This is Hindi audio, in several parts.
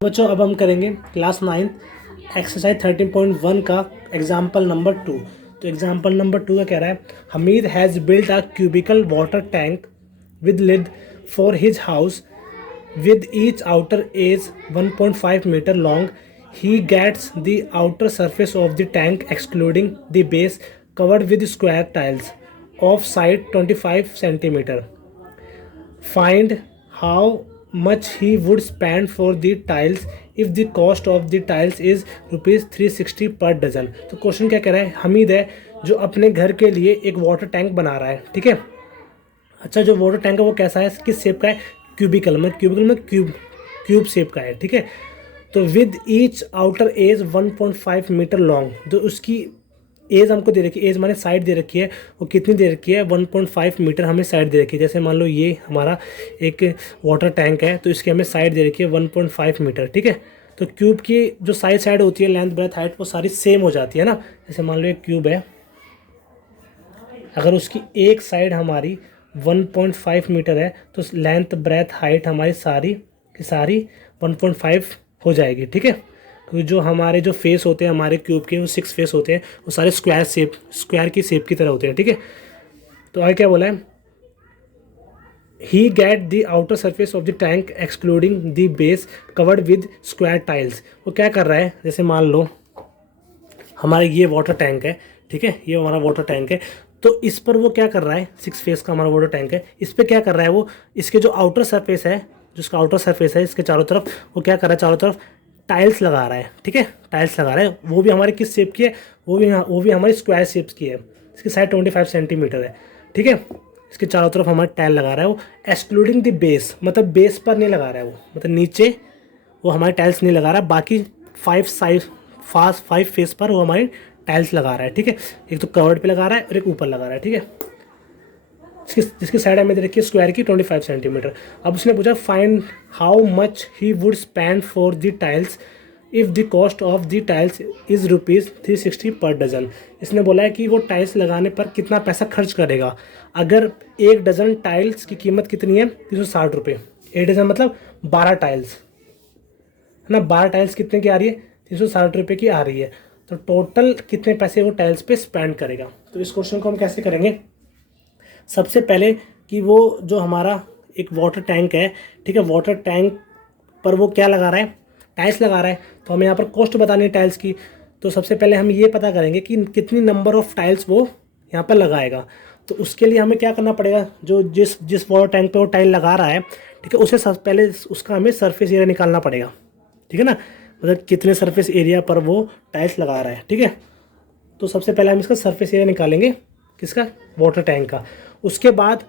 बच्चों अब हम करेंगे क्लास 9 एक्सरसाइज 13.1 का एग्जाम्पल नंबर 2। तो एग्जाम्पल नंबर 2 का कह रहा है Hamid has built a cubical water tank with lid for his house with each outer edge 1.5 meter long. He gets the outer surface of the tank excluding the base covered with square tiles of side 25 centimeter. Find how much he would spend for the tiles if the cost of the tiles is rupees 360 per dozen. तो क्वेश्चन क्या कह रहा है, हमीद है जो अपने घर के लिए एक वाटर टैंक बना रहा है। ठीक है, अच्छा जो वाटर टैंक है वो कैसा है, किस शेप का है, क्यूबिकल में क्यूब शेप का है। ठीक है, तो with each outer edge 1.5 metre long, जो उसकी एज हमको दे रखी है, एज माने साइड दे रखी है, वो कितनी दे रखी है 1.5 मीटर हमें साइड दे रखी है। जैसे मान लो ये हमारा एक वाटर टैंक है तो इसकी हमें साइड दे रखी है 1.5 मीटर। ठीक है, तो क्यूब की जो साइड होती है, लेंथ ब्रेथ हाइट, वो सारी सेम हो जाती है ना। जैसे मान लो एक क्यूब है, अगर उसकी एक साइड हमारी 1.5 मीटर है तो लेंथ ब्रेथ हाइट हमारी सारी की सारी 1.5 हो जाएगी। ठीक है, क्योंकि जो हमारे जो फेस होते हैं हमारे क्यूब के, वो 6 फेस होते हैं, वो सारे स्क्वायर की शेप की तरह होते हैं। ठीक है, तो आगे क्या बोला है, he get the outer surface of the tank excluding the base covered with square tiles. वो क्या कर रहा है, जैसे मान लो हमारा ये वाटर टैंक है। ठीक है, ये हमारा वाटर टैंक है, तो इस पर वो क्या कर रहा है, 6 फेस का हमारा वाटर टैंक है, इस पर क्या कर रहा है वो, इसके जो आउटर सरफेस है, जिसका आउटर सरफेस है इसके चारों तरफ, वो क्या कर रहा है, चारों तरफ टाइल्स लगा रहा है। ठीक है, टाइल्स लगा रहा है, वो भी हमारी किस शेप की है, वो भी हमारी स्क्वायर शेप्स की है। इसकी साइड 25 सेंटीमीटर है। ठीक है, इसके चारों तरफ हमारा टाइल लगा रहा है वो, एक्सक्लूडिंग द बेस, मतलब बेस पर नहीं लगा रहा है वो, मतलब नीचे वो हमारे टाइल्स नहीं लगा रहा है, बाकी 5 फेस पर वो हमारी टाइल्स लगा रहा है। ठीक है, एक तो कवर्ड पे लगा रहा है और एक ऊपर लगा रहा है। ठीक है, जिसकी साइड हमें दे रखी है स्क्वायर की 25 सेंटीमीटर। अब उसने पूछा find how much he would spend for the tiles if the cost of the tiles is rupees 360 per dozen. इसने बोला है कि वो टाइल्स लगाने पर कितना पैसा खर्च करेगा अगर एक डज़न टाइल्स की कीमत कितनी है, 360 रुपये। एक डज़न मतलब 12 टाइल्स है ना, 12 टाइल्स कितने की आ रही है, 360 रुपये की आ रही है। तो टोटल कितने पैसे वो टाइल्स पे स्पेंड करेगा। तो इस क्वेश्चन को हम कैसे करेंगे, सबसे पहले कि वो जो हमारा एक वाटर टैंक है, ठीक है, वाटर टैंक पर वो क्या लगा रहा है, टाइल्स लगा रहा है, तो हमें यहाँ पर कॉस्ट बतानी है टाइल्स की। तो सबसे पहले हम ये पता करेंगे कि कितनी नंबर ऑफ़ टाइल्स वो यहाँ पर लगाएगा। तो उसके लिए हमें क्या करना पड़ेगा, जो जिस वाटर टैंक पे वो टाइल लगा रहा है, ठीक है, उसे पहले उसका हमें सरफेस एरिया निकालना पड़ेगा। ठीक है ना, मतलब कितने सरफेस एरिया पर वो टाइल्स लगा रहा है। ठीक है, तो सबसे पहले हम इसका सरफेस एरिया निकालेंगे, किसका, वाटर टैंक का। उसके बाद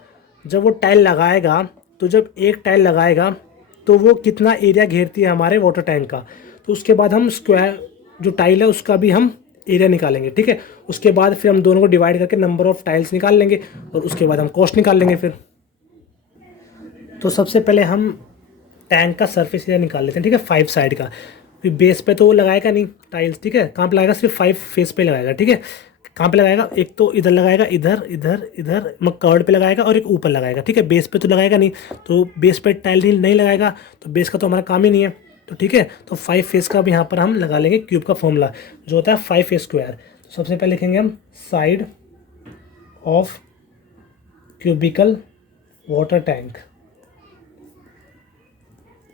जब वो टाइल लगाएगा, तो जब एक टाइल लगाएगा तो वो कितना एरिया घेरती है हमारे वाटर टैंक का, तो उसके बाद हम स्क्वायर जो टाइल है उसका भी हम एरिया निकालेंगे। ठीक है, उसके बाद फिर हम दोनों को डिवाइड करके नंबर ऑफ़ टाइल्स निकाल लेंगे और उसके बाद हम कॉस्ट निकाल लेंगे फिर। तो सबसे पहले हम टैंक का सरफेस एरिया निकाल लेते हैं। ठीक है, 5 साइड का, फिर बेस पे तो वो लगाएगा नहीं टाइल्स। ठीक है, कहाँ पे लगाएगा, सिर्फ 5 फेस पे लगाएगा। ठीक है, कहाँ पे लगाएगा, एक तो इधर लगाएगा, इधर इधर इधर कर्ड पे लगाएगा और एक ऊपर लगाएगा। ठीक है, बेस पे तो लगाएगा नहीं, तो बेस पे टाइल नहीं लगाएगा, तो बेस का तो हमारा काम ही नहीं है। तो ठीक है, तो 5 फेस का भी यहाँ पर हम लगा लेंगे क्यूब का फॉर्मूला जो होता है 5 स्क्वायर। तो सबसे पहले लिखेंगे हम side of cubicle water tank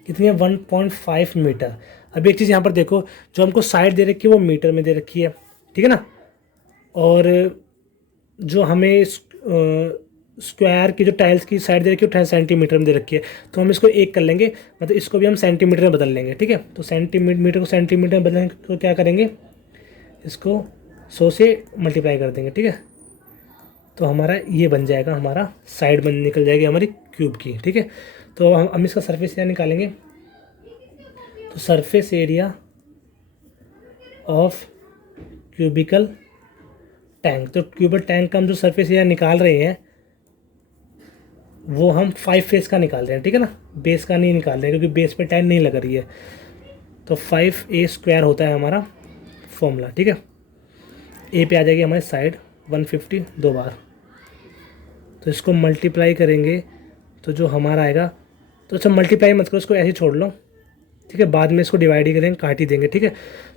कितनी है, 1.5 मीटर। अब एक चीज़ यहाँ पर देखो, जो हमको साइड दे रखी है वो मीटर में दे रखी है। ठीक है ना, और जो हमें स्क्वायर की जो टाइल्स की साइड दे रखी है वो सेंटीमीटर में दे रखी है, तो हम इसको एक कर लेंगे, मतलब इसको भी हम सेंटीमीटर में बदल लेंगे। ठीक है, तो मीटर को सेंटीमीटर में बदलेंगे तो क्या करेंगे, इसको 100 से मल्टीप्लाई कर देंगे। ठीक है, तो हमारा ये बन जाएगा, हमारा साइड बन निकल जाएगी हमारी क्यूब की। ठीक है, तो हम इसका सरफेस एरिया निकालेंगे। तो surface area of cubicle tank, तो क्यूबिकल टैंक का हम जो सरफेस एरिया निकाल रहे हैं वो हम 5 फेस का निकाल रहे हैं। ठीक है ना, बेस का नहीं निकाल रहे हैं क्योंकि बेस पे टाइल नहीं लग रही है। तो 5a स्क्वायर होता है हमारा फॉर्मूला। ठीक है, ए पे आ जाएगी हमारी साइड 150 2 बार, तो इसको मल्टीप्लाई करेंगे तो जो हमारा आएगा, तो अच्छा मल्टीप्लाई मत करो, इसको ऐसे ही छोड़ लो, ठीक है, बाद में इसको डिवाइड ही करेंगे, काट ही देंगे। ठीक है,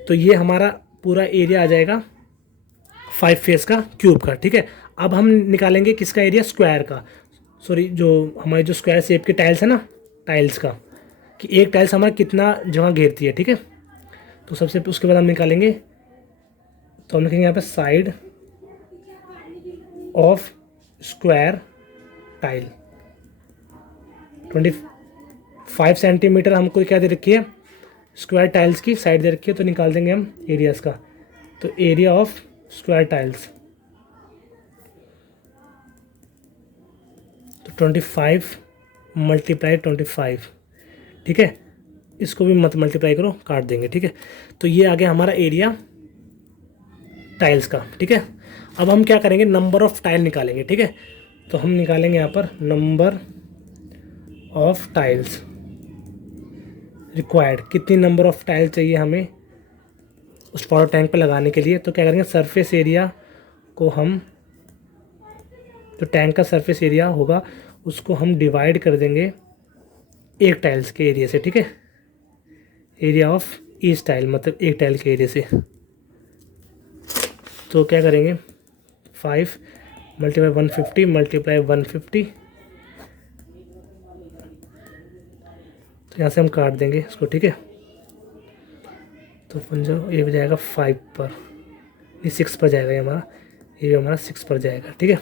तो ये हमारा पूरा एरिया आ जाएगा 5 फेस का क्यूब का। ठीक है, अब हम निकालेंगे किसका एरिया, स्क्वायर का, सॉरी जो हमारे जो स्क्वायर शेप के टाइल्स है ना, टाइल्स का, कि एक टाइल्स हमारा कितना जगह घेरती है। ठीक है, तो सबसे उसके बाद हम निकालेंगे, तो हम लिखेंगे यहाँ पे side of square tile. 25 centimetre हमको क्या दे रखी है, स्क्वायर टाइल्स की साइड दे रखी है, तो निकाल देंगे हम एरियाज का। तो एरिया ऑफ स्क्वायर टाइल्स, तो 25 मल्टीप्लाई 25। ठीक है, इसको भी मत मल्टीप्लाई करो, काट देंगे। ठीक है, तो ये आ गया हमारा एरिया टाइल्स का। ठीक है, अब हम क्या करेंगे, नंबर ऑफ टाइल निकालेंगे। ठीक है, तो हम निकालेंगे यहाँ पर नंबर ऑफ टाइल्स रिक्वायर्ड, कितनी नंबर ऑफ टाइल चाहिए हमें उस पावर टैंक पे लगाने के लिए। तो क्या करेंगे, सरफेस एरिया को हम, जो टैंक का सरफेस एरिया होगा उसको हम डिवाइड कर देंगे एक टाइल्स के एरिया से। ठीक है, एरिया ऑफ ईच टाइल, मतलब एक टाइल के एरिया से। तो क्या करेंगे, 5 मल्टीप्लाई 150 मल्टीप्लाई 150, तो यहाँ से हम काट देंगे इसको। ठीक है, तो पंजा ये हो जाएगा 5 पर, ये 6 पर जाएगा, ये हमारा, ये हमारा 6 पर जाएगा। ठीक है,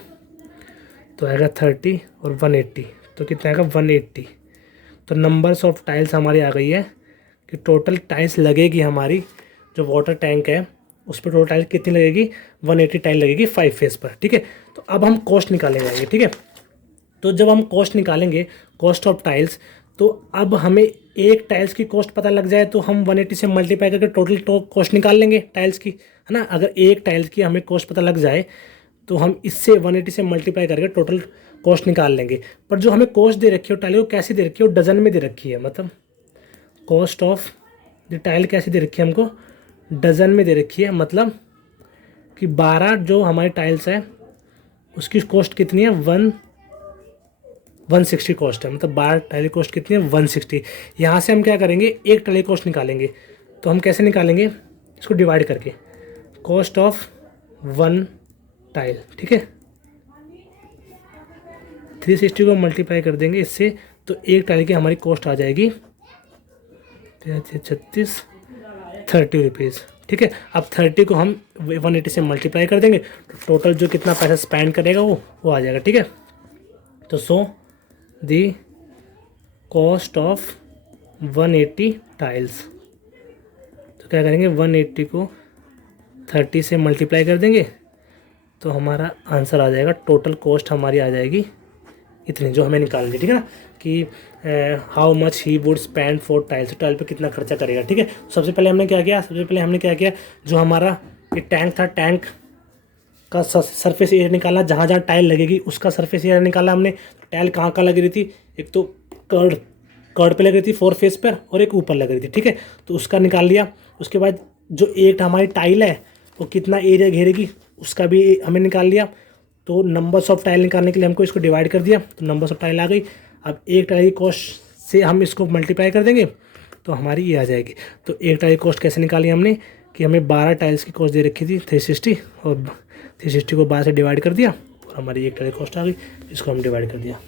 तो आएगा 30 और 180, तो कितना आएगा 180। तो नंबर्स ऑफ टाइल्स हमारी आ गई है कि टोटल टाइल्स लगेगी हमारी, जो वाटर टैंक है उस पर टोटल टाइल्स कितनी लगेगी, 180 टाइल लगेगी 5 फेस पर। ठीक है, तो अब हम कॉस्ट निकाले जाएंगे। ठीक है, तो जब हम कॉस्ट निकालेंगे, कॉस्ट ऑफ टाइल्स, तो अब हमें एक टाइल्स की कॉस्ट पता लग जाए तो हम 180 से मल्टीप्लाई करके टोटल कॉस्ट निकाल लेंगे टाइल्स की, है ना। अगर एक टाइल्स की हमें कॉस्ट पता लग जाए तो हम इससे 180 से मल्टीप्लाई करके टोटल कॉस्ट निकाल लेंगे। पर जो हमें कॉस्ट दे रखी है टाइल को कैसी दे रखी है, वो डजन में दे रखी है, मतलब कॉस्ट ऑफ द टाइल कैसी दे रखी है हमको, डजन में दे रखी है। मतलब कि 12 जो हमारी टाइल्स है उसकी कॉस्ट कितनी है, 160 कॉस्ट है, मतलब 12 टाइल कॉस्ट कितनी है, 160। यहाँ से हम क्या करेंगे, एक टाइल कॉस्ट निकालेंगे। तो हम कैसे निकालेंगे, इसको डिवाइड करके, कॉस्ट ऑफ 1 टाइल। ठीक है, 360 को मल्टीप्लाई कर देंगे इससे, तो एक टाइल की हमारी कॉस्ट आ जाएगी 36 30 रुपीज़। ठीक है, अब 30 को हम 180 से मल्टीप्लाई कर देंगे, तो टोटल जो कितना पैसा स्पेंड करेगा वो आ जाएगा। ठीक है, तो सो दी कॉस्ट ऑफ 180 टाइल्स, तो क्या करेंगे, 180 को 30 से मल्टीप्लाई कर देंगे, तो हमारा आंसर आ जाएगा, टोटल कॉस्ट हमारी आ जाएगी इतनी जो हमें निकालनी। ठीक है ना, कि how much he would spend for tiles, tile पे कितना खर्चा करेगा। ठीक है, सबसे पहले हमने क्या किया, जो हमारा ये टैंक था, टैंक का सरफेस एरिया निकाला, जहाँ जहाँ टाइल लगेगी उसका सरफेस एरिया निकाला हमने। टाइल कहाँ कहाँ लग रही थी, एक तो कर्ड पे लग रही थी 4 फेस पर, और एक ऊपर लग रही थी। ठीक है, तो उसका निकाल लिया। उसके बाद जो एक हमारी टाइल है वो कितना एरिया घेरेगी उसका भी हमें निकाल लिया। तो नंबर्स ऑफ टाइल निकालने के लिए हमको इसको डिवाइड कर दिया, तो नंबर्स ऑफ टाइल आ गई। अब एक टाइल की कॉस्ट से हम इसको मल्टीप्लाई कर देंगे तो हमारी ये आ जाएगी। तो एक टाइल की कॉस्ट कैसे निकाली हमने, कि हमें 12 टाइल्स की कॉस्ट दे रखी थी 360, और 360 को 12 से डिवाइड कर दिया और हमारी एक टाइल की कॉस्ट आ गई, इसको हम डिवाइड कर दिया।